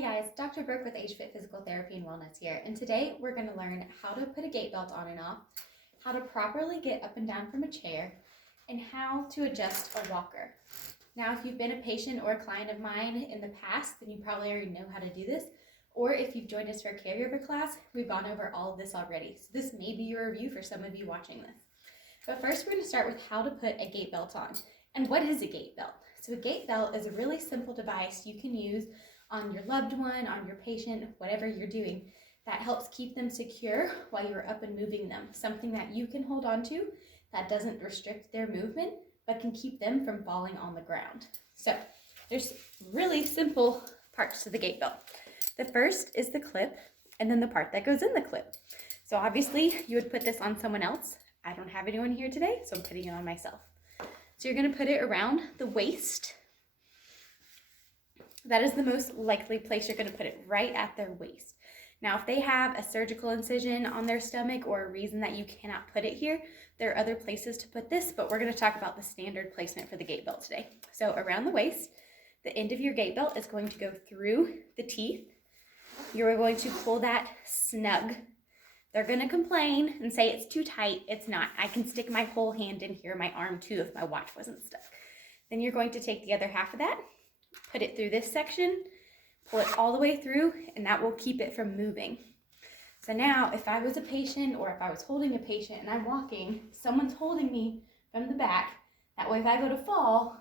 Hey guys, Dr. Brooke with HFit Physical Therapy and Wellness here, and today we're going to learn how to put a gait belt on and off, how to properly get up and down from a chair, and how to adjust a walker. Now, if you've been a patient or a client of mine in the past, then you probably already know how to do this, or if you've joined us for a Caregiver class, we've gone over all of this already, so this may be a review for some of you watching this. But first, we're going to start with how to put a gait belt on. And what is a gait belt? So a gait belt is a really simple device you can use on your loved one, on your patient, whatever you're doing, that helps keep them secure while you're up and moving them. Something that you can hold on to that doesn't restrict their movement, but can keep them from falling on the ground. So there's really simple parts to the gait belt. The first is the clip, and then the part that goes in the clip. So obviously you would put this on someone else. I don't have anyone here today, so I'm putting it on myself. So you're gonna put it around the waist. That is the most likely place you're going to put it, right at their waist. Now, if they have a surgical incision on their stomach or a reason that you cannot put it here, there are other places to put this, but we're going to talk about the standard placement for the gait belt today. So around the waist, the end of your gait belt is going to go through the teeth. You're going to pull that snug. They're going to complain and say it's too tight. It's not. I can stick my whole hand in here, my arm too, if my watch wasn't stuck. Then you're going to take the other half of that, put it through this section, pull it all the way through, and that will keep it from moving. So now, if I was a patient or if I was holding a patient and I'm walking, someone's holding me from the back. That way, if I go to fall,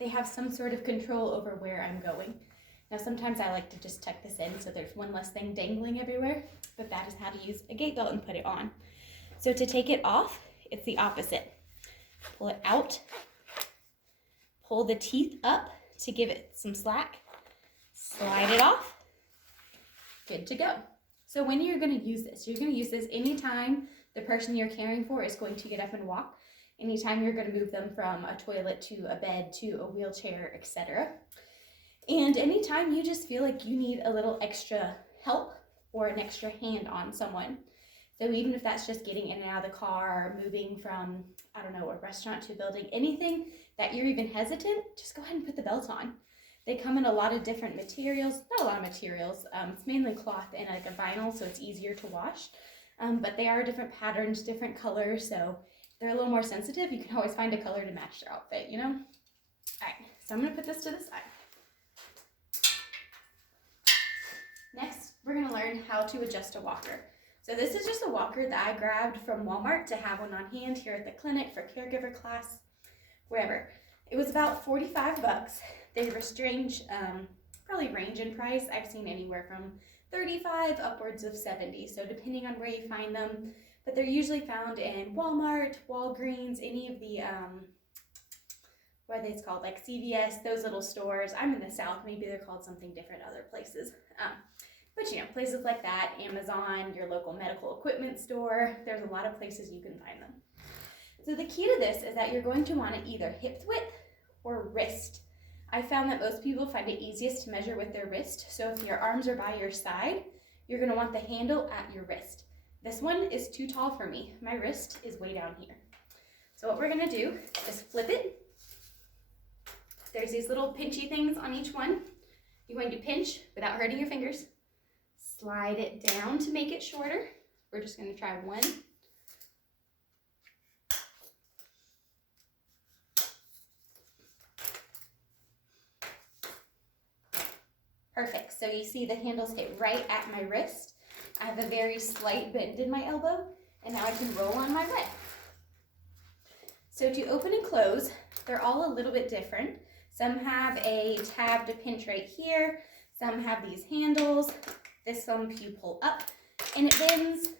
they have some sort of control over where I'm going. Now, sometimes I like to just tuck this in so there's one less thing dangling everywhere, but that is how to use a gait belt and put it on. So to take it off, it's the opposite. Pull it out, pull the teeth up to give it some slack, slide it off, good to go. So when you're going to use this, you're going to use this anytime the person you're caring for is going to get up and walk, anytime you're going to move them from a toilet to a bed to a wheelchair, etc. And anytime you just feel like you need a little extra help or an extra hand on someone. So even if that's just getting in and out of the car, moving from, I don't know, a restaurant to a building, anything that you're even hesitant, just go ahead and put the belt on. They come in a lot of different materials, not a lot of materials, it's mainly cloth and like a vinyl, so it's easier to wash. But they are different patterns, different colors, so they're a little more sensitive. You can always find a color to match their outfit, you know? All right, so I'm gonna put this to the side. Next, we're gonna learn how to adjust a walker. So this is just a walker that I grabbed from Walmart to have one on hand here at the clinic for Caregiver class, wherever. It was about 45 bucks. They probably range in price. I've seen anywhere from 35 upwards of 70, so depending on where you find them. But they're usually found in Walmart, Walgreens, any of the, what are they called, like CVS, those little stores. I'm in the South, maybe they're called something different other places. But you know, places like that, Amazon, your local medical equipment store, there's a lot of places you can find them. So the key to this is that you're going to want it either hip width or wrist. I found that most people find it easiest to measure with their wrist. So if your arms are by your side, you're going to want the handle at your wrist. This one is too tall for me. My wrist is way down here. So what we're going to do is flip it. There's these little pinchy things on each one. You're going to pinch without hurting your fingers. Slide it down to make it shorter. We're just going to try one. Perfect. So you see the handles hit right at my wrist. I have a very slight bend in my elbow, and now I can roll on my leg. So to open and close, they're all a little bit different. Some have a tab to pinch right here. Some have these handles. This one you pull up and it bends.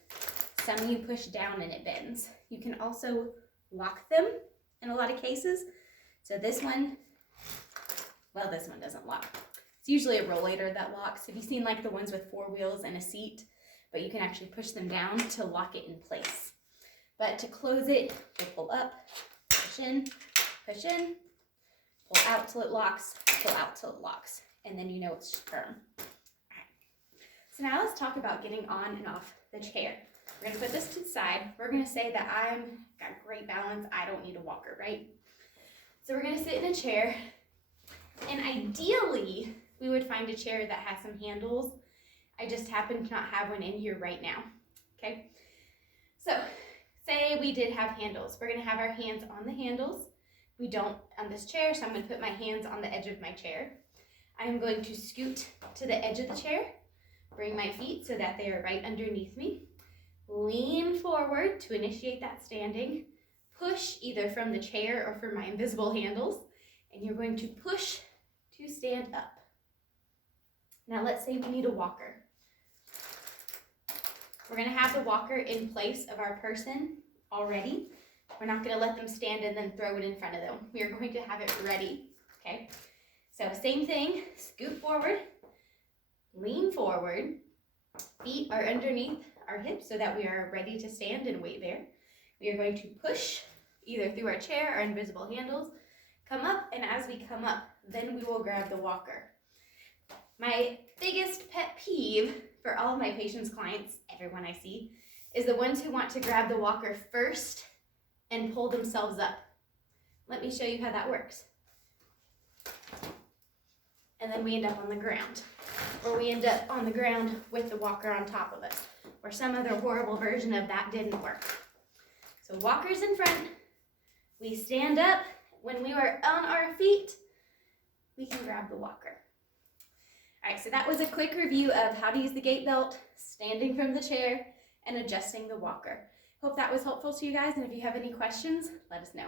Some you push down and it bends. You can also lock them in a lot of cases. So this one, well, this one doesn't lock. It's usually a rollator that locks. Have you seen like the ones with 4 wheels and a seat? But you can actually push them down to lock it in place. But to close it, you pull up, push in, pull out till it locks, pull out till it locks, and then you know it's firm. So now let's talk about getting on and off the chair. We're gonna put this to the side. We're gonna say that I've got great balance. I don't need a walker, right? So we're gonna sit in a chair, and ideally we would would find a chair that has some handles. I just happen to not have one in here right now, okay? So say we did have handles. We're gonna have our hands on the handles. We don't on this chair, so I'm gonna put my hands on the edge of my chair. I'm going to scoot to the edge of the chair, bring my feet so that they are right underneath me. Lean forward to initiate that standing. Push either from the chair or from my invisible handles, and you're going to push to stand up. Now let's say we need a walker. We're gonna have the walker in place of our person already. We're not gonna let them stand and then throw it in front of them. We are going to have it ready, okay? So same thing, scoot forward, lean forward, feet are underneath our hips so that we are ready to stand and wait there. We are going to push either through our chair or invisible handles, come up, and as we come up, then we will grab the walker. My biggest pet peeve for all of my patients, clients, everyone I see, is the ones who want to grab the walker first and pull themselves up. Let me show you how that works. And then we end up on the ground, or we end up on the ground with the walker on top of us, or some other horrible version of that didn't work. So walker's in front, we stand up. When we are on our feet, we can grab the walker. All right, so that was a quick review of how to use the gait belt, standing from the chair, and adjusting the walker. Hope that was helpful to you guys, and if you have any questions, let us know.